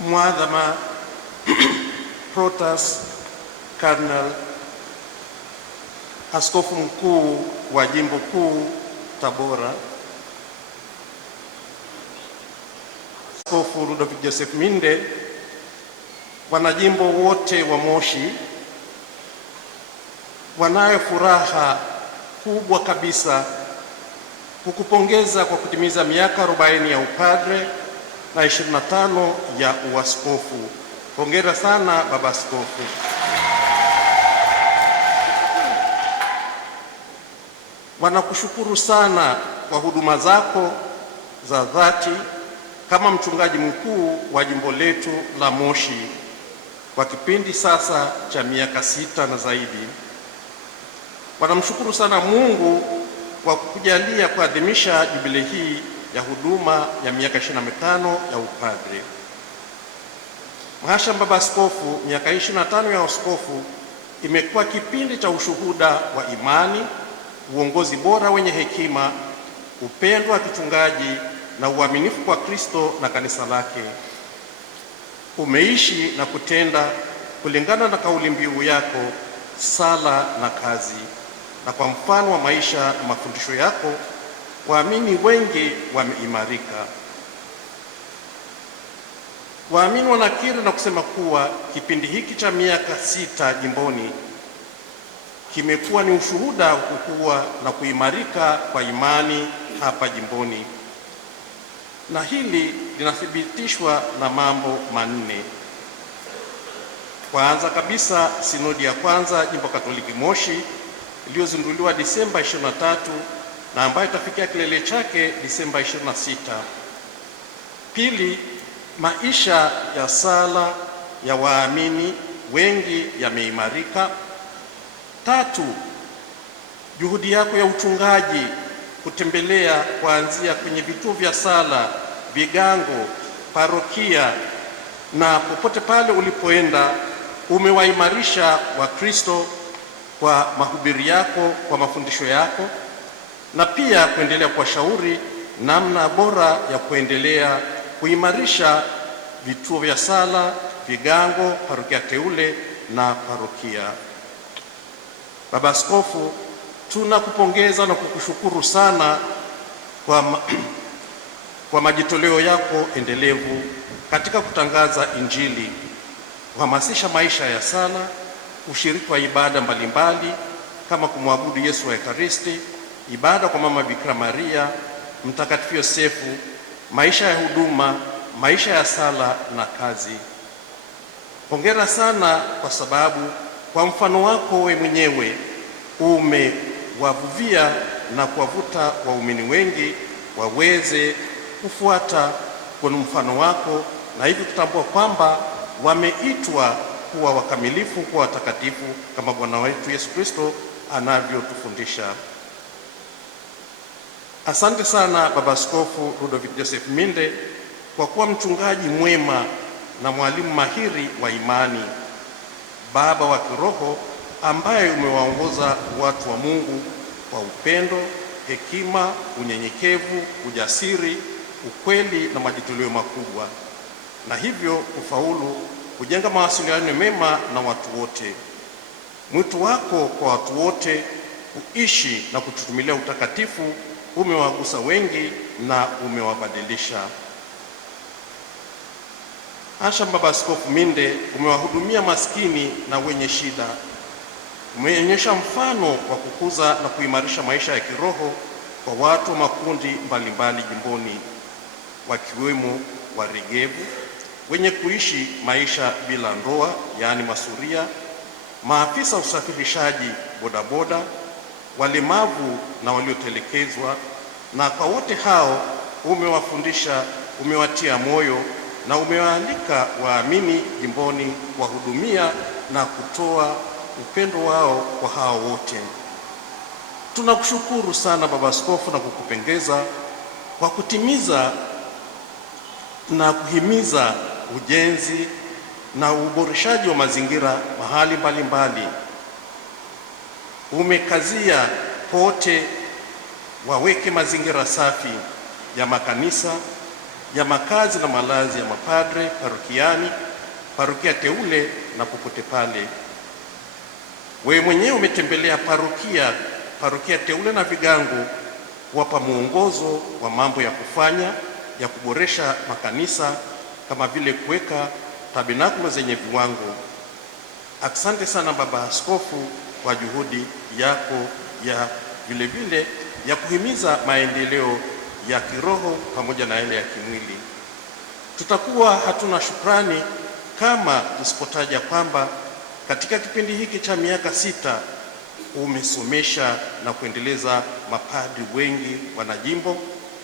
Mwadhama Protas Cardinal, Askofu Mkuu wa Jimbo Kuu Tabora, Askofu Ludovick Joseph Minde, wanajimbo wote wa Moshi, wanayo furaha kubwa kabisa kukupongeza kwa kutimiza miaka 40 ya upadre na 25 ya uaskofu. Hongera sana Baba Askofu. Wanakushukuru sana kwa huduma zako za dhati kama mchungaji mkuu wa jimbo letu la Moshi kwa kipindi sasa cha miaka 6 na zaidi. Wanamshukuru sana Mungu kwa kukujalia kuadhimisha jubilei hii ya huduma ya miaka 25 ya upadre. Mhashamu Baba Askofu, miaka 25 ya askofu imekuwa kipindi cha ushuhuda wa imani, uongozi bora wenye hekima, upendo wa kichungaji na uaminifu kwa Kristo na kanisa lake. Umeishi na kutenda kulingana na kauli mbiu yako, sala na kazi, na kwa mfano wa maisha na mafundisho yako waamini wengi wameimarika. Waamini wanakiri na kusema kuwa kipindi hiki cha miaka 6 jimboni kimekuwa ni ushuhuda wa kukua na kuimarika kwa imani hapa jimboni, na hili linathibitishwa na mambo manne. Kwanza kabisa, sinodi ya kwanza Jimbo Katoliki Moshi iliyozinduliwa Disemba 23 na ambayo itafikia kilele chake Disemba 26. Pili, maisha ya sala ya waamini wengi yameimarika. Tatu, juhudi yako ya uchungaji kutembelea kuanzia kwenye vituo vya sala, vigango, parokia na popote pale ulipoenda umewaimarisha Wakristo kwa mahubiri yako, kwa mafundisho yako, na pia kuendelea kuwashauri namna bora ya kuendelea kuimarisha vituo vya sala, vigango, parokia teule na parokia. Baba Askofu, tunakupongeza na kukushukuru sana kwa majitoleo yako endelevu katika kutangaza Injili, kuhamasisha maisha ya sala, ushiriki wa ibada mbalimbali kama kumwabudu Yesu wa Ekaristi, ibada kwa Mama Bikira Maria, Mtakatifu Yosefu, maisha ya huduma, maisha ya sala na kazi. Hongera sana kwa sababu kwa mfano wako we mwenyewe umewavuvia na kuwavuta waumini wengi waweze kufuata kwa mfano wako, na hivi kutambua kwamba wameitwa kuwa wakamilifu, kuwa watakatifu kama Bwana wetu Yesu Kristo anavyotufundisha. Asante sana Baba Askofu Ludovick Joseph Minde kwa kuwa mchungaji mwema na mwalimu mahiri wa imani, baba wa kiroho ambaye umewaongoza watu wa Mungu kwa upendo, hekima, unyenyekevu, ujasiri, ukweli na majitoleo makubwa, na hivyo kufaulu kujenga mawasiliano mema na watu wote. Mwito wako kwa watu wote kuishi na kututumilia utakatifu umewagusa wengi na umewabadilisha. Mhashamu Baba Askofu Minde, umewahudumia maskini na wenye shida. Umeonyesha mfano wa kukuza na kuimarisha maisha ya kiroho kwa watu wa makundi mbalimbali jimboni, wakiwemo waregevu, wenye kuishi maisha bila ndoa, yaani masuria, maafisa usafirishaji bodaboda, walemavu na waliotelekezwa. Na kwa wote hao umewafundisha, umewatia moyo na umewaalika waamini jimboni kuwahudumia na kutoa upendo wao kwa hao wote. Tunakushukuru sana Baba Askofu na kukupongeza kwa kutimiza na kuhimiza ujenzi na uboreshaji wa mazingira mahali mbalimbali. Umekazia pote waweke mazingira safi ya makanisa, ya makazi na malazi ya mapadre parokiani, parokia teule na popote pale. Wewe mwenyewe umetembelea parokia teule na Vigango kuwapa mwongozo wa mambo ya kufanya ya kuboresha makanisa kama vile kuweka tabernakulo zenye viwango. Asante sana Baba Askofu kwa juhudi yako ya vile vile ya kuhimiza maendeleo ya kiroho pamoja na yale ya kimwili. Tutakuwa hatuna shukrani kama tusipotaja kwamba katika kipindi hiki cha miaka 6 umesomesha na kuendeleza mapadri wengi wanajimbo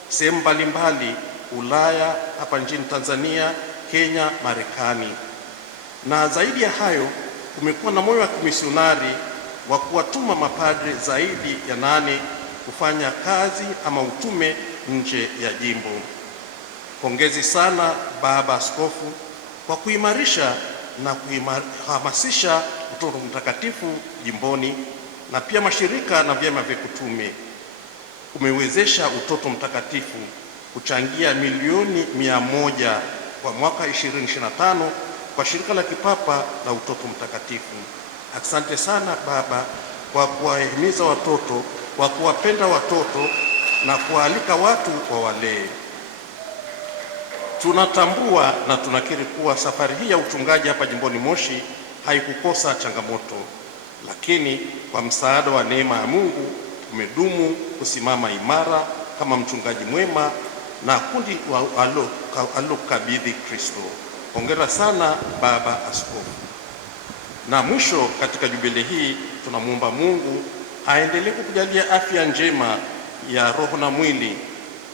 sehemu mbalimbali Ulaya, hapa nchini Tanzania, Kenya, Marekani. Na zaidi ya hayo, kumekuwa na moyo wa kimisionari wa kuwatuma mapadri zaidi ya 8 kufanya kazi ama utume nje ya jimbo. Pongezi sana Baba Askofu kwa kuimarisha na kuhamasisha utoto mtakatifu jimboni, na pia mashirika na vyama vya kutume. Umewezesha utoto mtakatifu kuchangia milioni 100 kwa mwaka 2025 kwa shirika la kipapa la utoto mtakatifu. Asante sana Baba kwa kuwahimiza watoto, kwa kuwapenda watoto na kualika watu wawalee. Tunatambua na tunakiri kuwa safari hii ya uchungaji hapa jimboni Moshi haikukosa changamoto, lakini kwa msaada wa neema ya Mungu umedumu kusimama imara kama mchungaji mwema na kundi alilokabidhi Kristo. Hongera sana Baba Askofu. Na mwisho, katika jubilei hii tunamwomba Mungu aendelee kukujalia afya njema ya roho na mwili,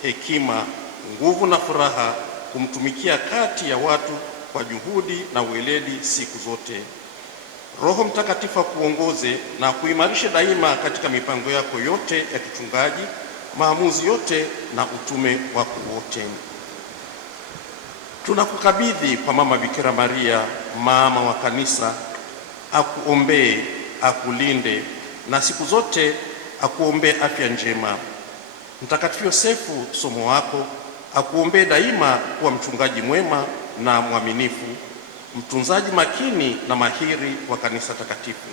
hekima, nguvu na furaha kumtumikia kati ya watu kwa juhudi na weledi siku zote. Roho Mtakatifu akuongoze na kuimarisha daima katika mipango yako yote ya kichungaji, maamuzi yote na utume wako wote. Tunakukabidhi kwa Mama Bikira Maria, mama wa kanisa, akuombee, akulinde na siku zote akuombee afya njema. Mtakatifu Yosefu somo wako akuombee daima kuwa mchungaji mwema na mwaminifu, mtunzaji makini na mahiri wa kanisa takatifu.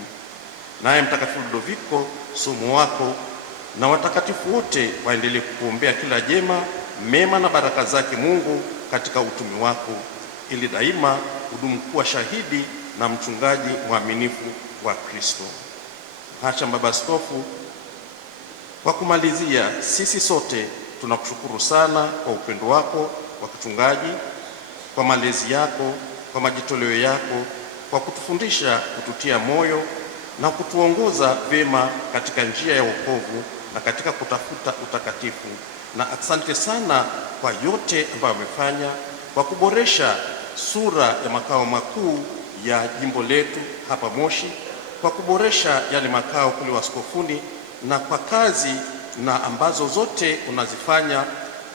Naye Mtakatifu Ludoviko somo wako na watakatifu wote waendelee kukuombea kila jema, mema na baraka zake Mungu katika utume wako, ili daima udumu kuwa shahidi na mchungaji mwaminifu wa Kristo. Acha Baba Askofu, kwa kumalizia, sisi sote tunakushukuru sana kwa upendo wako wa kichungaji, kwa malezi yako, kwa majitoleo yako, kwa kutufundisha, kututia moyo na kutuongoza vyema katika njia ya wokovu na katika kutafuta utakatifu. Na asante sana kwa yote ambayo umefanya kwa kuboresha sura ya makao makuu ya jimbo letu hapa Moshi, kwa kuboresha yale makao kule Waskofuni, na kwa kazi na ambazo zote unazifanya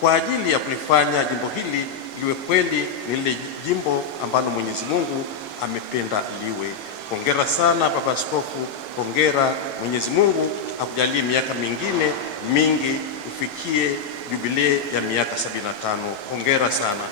kwa ajili ya kulifanya jimbo hili liwe kweli ni lile jimbo ambalo Mwenyezi Mungu amependa liwe. Hongera sana Baba Askofu, hongera. Mwenyezi Mungu akujalie miaka mingine mingi ufikie jubilei ya miaka 75. Hongera sana.